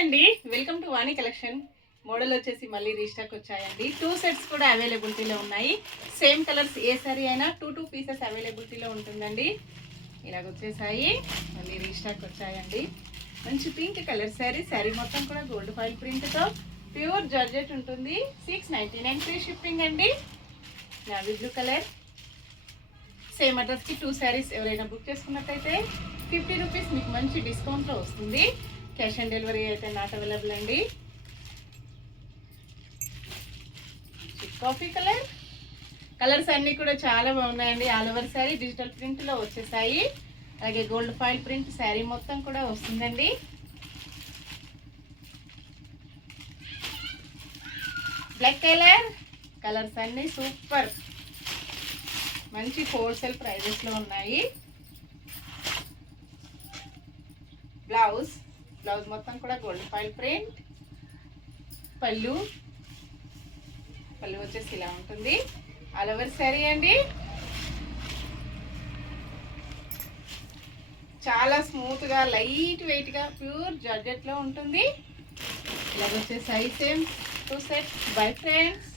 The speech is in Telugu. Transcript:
అండి, welcome to Vani collection. Model వచ్చేసి మళ్ళీ రీస్టాక్ వచ్చాయండి. 2 సెట్స్ కూడా అవైలబిలిటీలో ఉన్నాయి. సేమ్ కలర్స్ ఏ సారీ అయినా 2 పీసెస్ అవైలబిలిటీలో ఉంటుందండి. ఇలాగ వచ్చేసాయి, మళ్ళీ రీస్టాక్ వచ్చాయండి. మంచి పింక్ కలర్ శారీ మొత్తం కూడా గోల్డ్ ఫాయిల్ ప్రింట్తో ప్యూర్ జార్జెట్ ఉంటుంది. 699 ఫ్రీ షిప్పింగ్ అండి. Navy blue colour. సేమ్ అడ్రస్కి 2 శారీస్ ఎవరైనా బుక్ చేసుకున్నట్టయితే 50 రూపీస్ మీకు మంచి డిస్కౌంట్లో వస్తుంది. క్యాష్ ఆన్ డెలివరీ అయితే నాట్ అవైలబుల్ అండి. కాఫీ కలర్స్ అన్నీ కూడా చాలా బాగున్నాయండి. ఆల్ ఓవర్ శారీ డిజిటల్ ప్రింట్లో వచ్చేసాయి. అలాగే గోల్డ్ ఫాయిల్ ప్రింట్ శారీ మొత్తం కూడా వస్తుందండి. బ్లాక్ కలర్స్ అన్నీ సూపర్, మంచి హోల్సేల్ ప్రైజెస్లో ఉన్నాయి. బ్లౌజ్ మొత్తం కూడా గోల్డ్ ఫాయిల్ ప్రింట్. పళ్ళు వచ్చేసి ఇలా ఉంటుంది. ఆల్ ఓవర్ శారీ అండి. చాలా స్మూత్గా లైట్ వెయిట్గా ప్యూర్ జార్జెట్లో ఉంటుంది. ఇలా వచ్చేసాయి సేమ్ 2 సెట్స్. Bye friends.